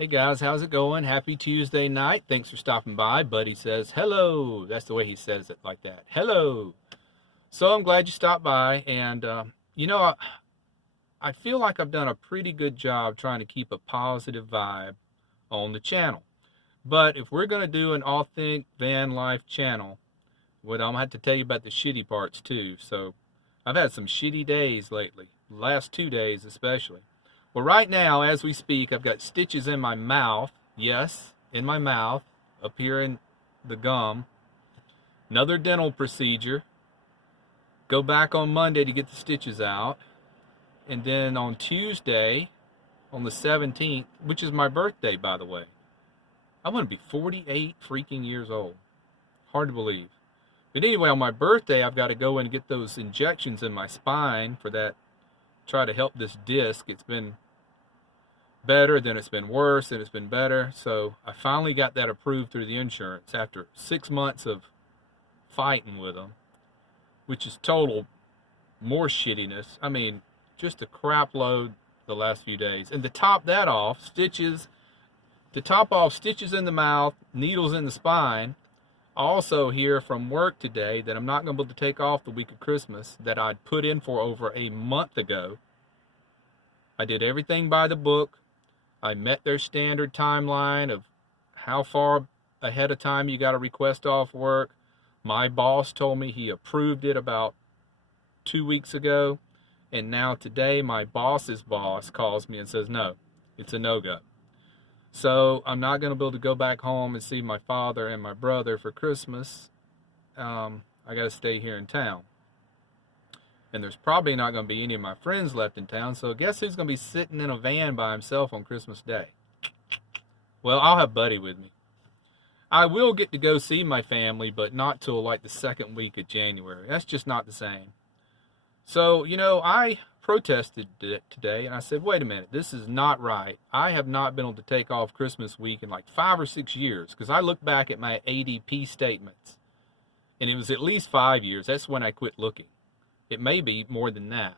Hey guys, how's it going? Happy Tuesday night. Thanks for stopping by. Buddy says hello. That's the way he says it, like that. Hello. So I'm glad you stopped by. And, I feel like I've done a pretty good job trying to keep a positive vibe on the channel. But if we're going to do an authentic van life channel, well, I'm going to have to tell you about the shitty parts too. So I've had some shitty days lately, last 2 days especially. Well, right now, as we speak, I've got stitches in my mouth. Yes, in my mouth, up here in the gum. Another dental procedure. Go back on Monday to get the stitches out. And then on Tuesday, on the 17th, which is my birthday, by the way. I'm going to be 48 freaking years old. Hard to believe. But anyway, on my birthday, I've got to go and get those injections in my spine for that. Try to help this disc. It's been better, then it's been worse, then it's been better. So I finally got that approved through the insurance after 6 months of fighting with them, which is total more shittiness. I mean, just a crap load the last few days. And to top that off, stitches in the mouth, needles in the spine. Also hear from work today that I'm not going to be able to take off the week of Christmas that I'd put in for over a month ago. I did everything by the book. I met their standard timeline of how far ahead of time you got to request off work. My boss told me he approved it about 2 weeks ago. And now today my boss's boss calls me and says, no, it's a no-go. So I'm not going to be able to go back home and see my father and my brother for Christmas. I got to stay here in town. And there's probably not going to be any of my friends left in town. So guess who's going to be sitting in a van by himself on Christmas Day? Well, I'll have Buddy with me. I will get to go see my family, but not till like the second week of January. That's just not the same. So, I protested today, and I said, wait a minute, this is not right. I have not been able to take off Christmas week in like 5 or 6 years, because I look back at my ADP statements, and it was at least 5 years. That's when I quit looking. It may be more than that.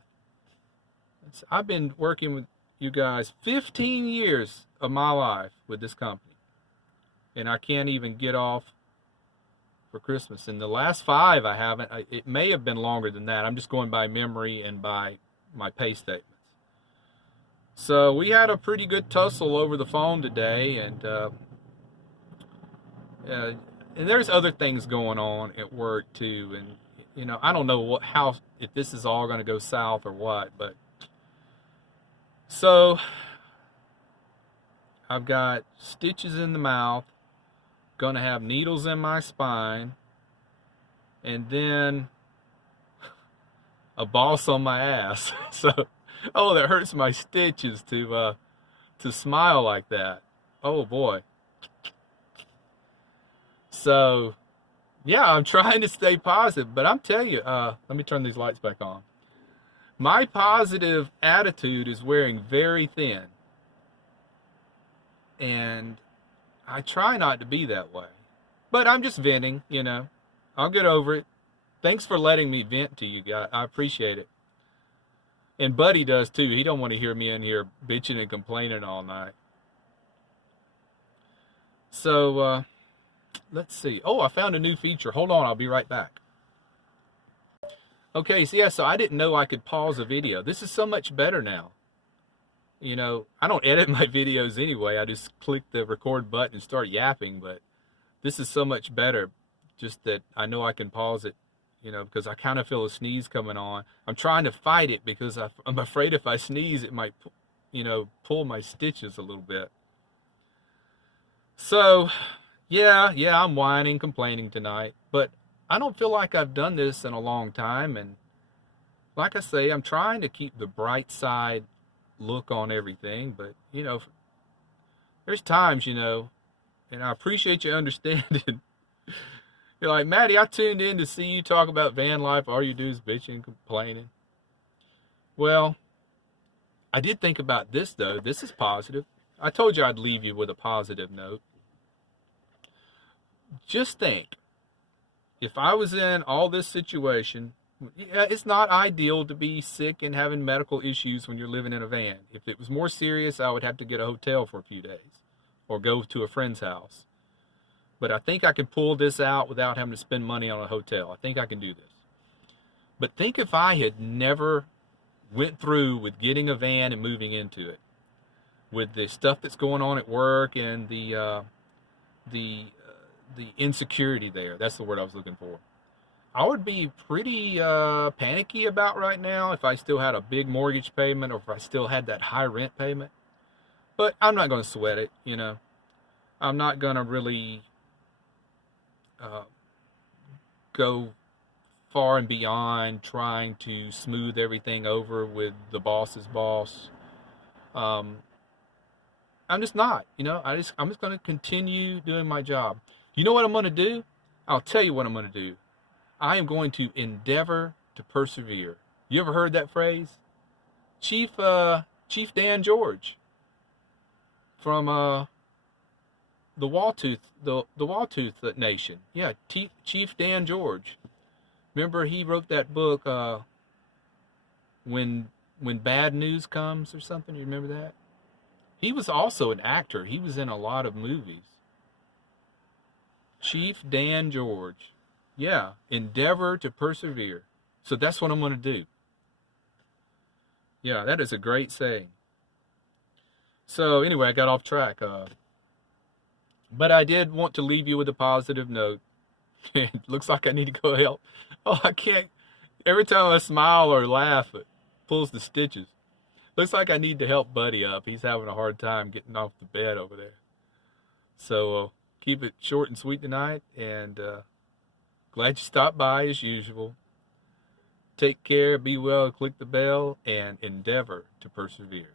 I've been working with you guys 15 years of my life with this company, and I can't even get off for Christmas. In the last 5, I haven't. It may have been longer than that. I'm just going by memory and by my pay statements. So we had a pretty good tussle over the phone today, and there's other things going on at work too. And I don't know if this is all going to go south or what, but so I've got stitches in the mouth. Going to have needles in my spine, and then a boss on my ass. So, oh, that hurts my stitches to smile like that. Oh boy. So, yeah, I'm trying to stay positive, but I'm telling you, let me turn these lights back on. My positive attitude is wearing very thin, and I try not to be that way, but I'm just venting, I'll get over it. Thanks for letting me vent to you guys. I appreciate it. And Buddy does too. He don't want to hear me in here bitching and complaining all night. So, let's see. Oh, I found a new feature. Hold on, I'll be right back. Okay, so I didn't know I could pause a video. This is so much better now. I don't edit my videos anyway. I just click the record button and start yapping, but this is so much better just that I know I can pause it, because I kind of feel a sneeze coming on. I'm trying to fight it because I'm afraid if I sneeze, it might, pull my stitches a little bit. So, yeah, I'm whining, complaining tonight, but I don't feel like I've done this in a long time. And like I say, I'm trying to keep the bright side look on everything, but there's times, and I appreciate you understanding. You're like, Maddie, I tuned in to see you talk about van life. All you do is bitching and complaining. Well, I did think about this though. This is positive. I told you I'd leave you with a positive note. Just think, if I was in all this situation, yeah, it's not ideal to be sick and having medical issues when you're living in a van. If it was more serious, I would have to get a hotel for a few days. or go to a friend's house. But I think I can pull this out without having to spend money on a hotel. I think I can do this. But think if I had never went through with getting a van and moving into it, with the stuff that's going on at work and the insecurity there. That's the word I was looking for. I would be pretty panicky about right now if I still had a big mortgage payment or if I still had that high rent payment. But I'm not going to sweat it, you know. I'm not going to really go far and beyond trying to smooth everything over with the boss's boss. I'm just not, you know. I'm just going to continue doing my job. You know what I'm going to do? I'll tell you what I'm going to do. I am going to endeavor to persevere. You ever heard that phrase? Chief Dan George from the Walltooth Nation. Yeah, Chief Dan George. Remember he wrote that book when Bad News Comes or something. You remember that? He was also an actor. He was in a lot of movies. Chief Dan George. Yeah, endeavor to persevere. So that's what I'm going to do. Yeah, that is a great saying. So anyway, I got off track. But I did want to leave you with a positive note. It looks like I need to go help. Oh, I can't. Every time I smile or laugh, it pulls the stitches. Looks like I need to help Buddy up. He's having a hard time getting off the bed over there. So keep it short and sweet tonight. And glad you stopped by as usual. Take care, be well, click the bell, and endeavor to persevere.